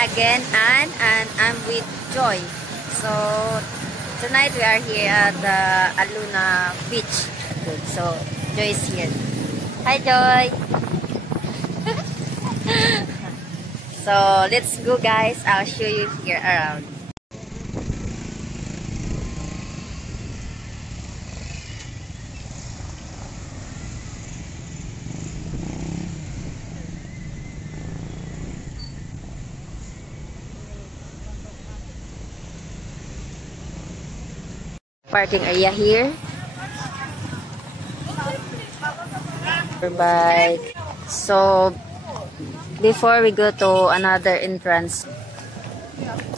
again, Anne, and I'm with Joy. So tonight we are here at the Aluna Beach. Good. So Joy is here. Hi, Joy. So let's go, guys. I'll show you here around. Parking area here. Bike. So before we go to another entrance,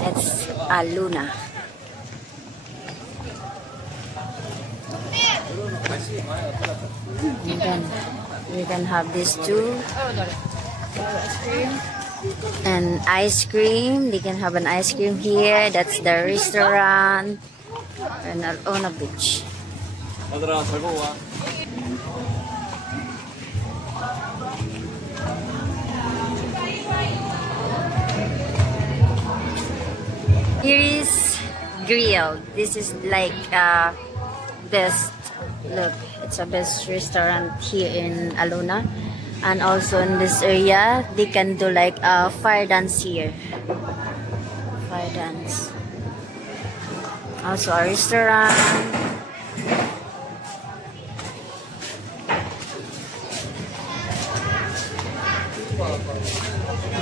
it's Aluna. And then we can have these two. And ice cream. They can have an ice cream here. That's the restaurant. And Aluna Beach. Here is grill. This is like best. Look, it's a best restaurant here in Aluna. And also in this area, they can do like a fire dance here. Fire dance. Also a restaurant.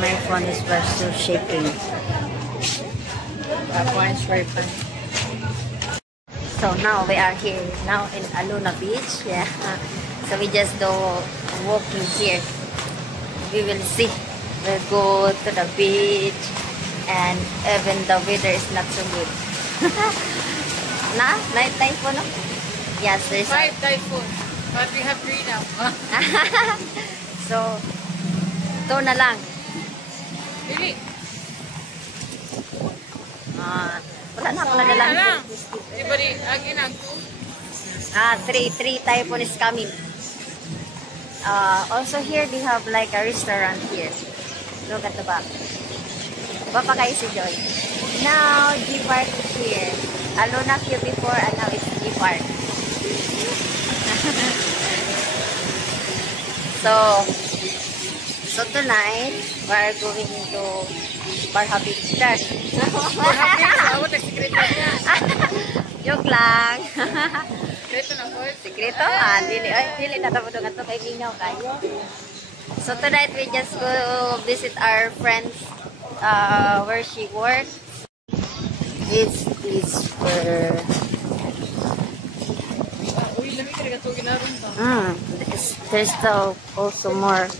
My phone is still shaking. That one is very fun. So now we are here now in Aluna Beach. Yeah. So we just do walking here. We will see. We'll go to the beach, and even the weather is not so good. Night typhoon, no? Yes, there's 5 typhoon, but we have 3 now. So, ito na lang. Really? Wala na ako nadalang. Everybody, again, 3 typhoon is coming. Also here, they have like a restaurant here. Look at the back. Bapa kayo si Joy. Now, G-Park is here. Aluna Q before, and now it's G-Park. So tonight, we're going to Barha Beach Church. Joke lang. Sekreto na po. Sekreto? Dili na tabo doon ato kay Minaw kayo. So tonight, we just go visit our friends where she works. This is where there's also more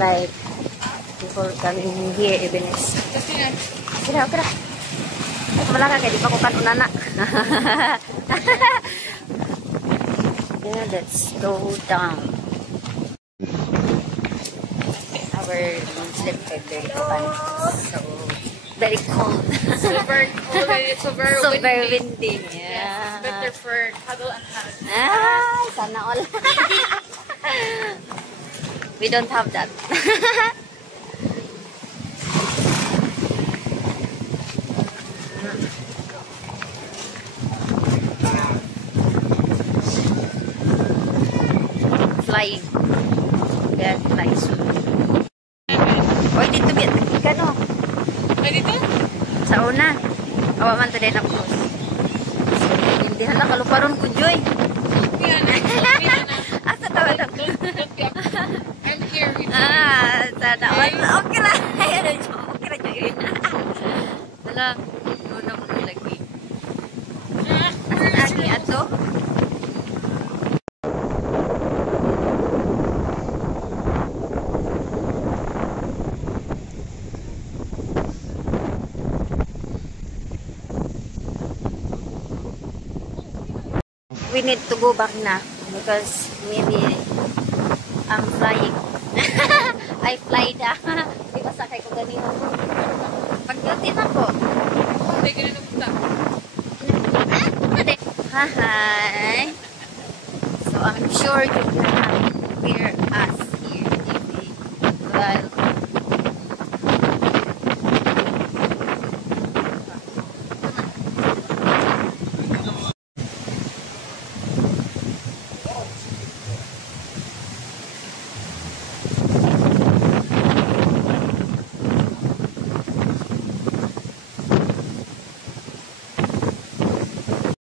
like people coming here even it's kira malaka kay di pa ko kanunana. Yeah, let's go down. Our Muslim very fun. So very cold. So very cold and it's so very so windy. Very windy. Yeah. Yes, better for cuddle and hug. Sana all. We don't have that. Flying. Yeah, flying soon. Oy, dito bit. Kano? Ay, dito? Sa una. Awa man to din ako. Hindi hala kaluparon ko, Joy. Asa tawad ako? I'm here with you. Sana all. Okay lang. Okay lang, Joy. Hala, nunang mo lagi. Lagi ato. We need to go back na because maybe I'm flying. I fly na. Di ba sakay ko ganito? Pag-duty na po. Hindi, ganun na punta. Hi. So I'm sure you can hear us.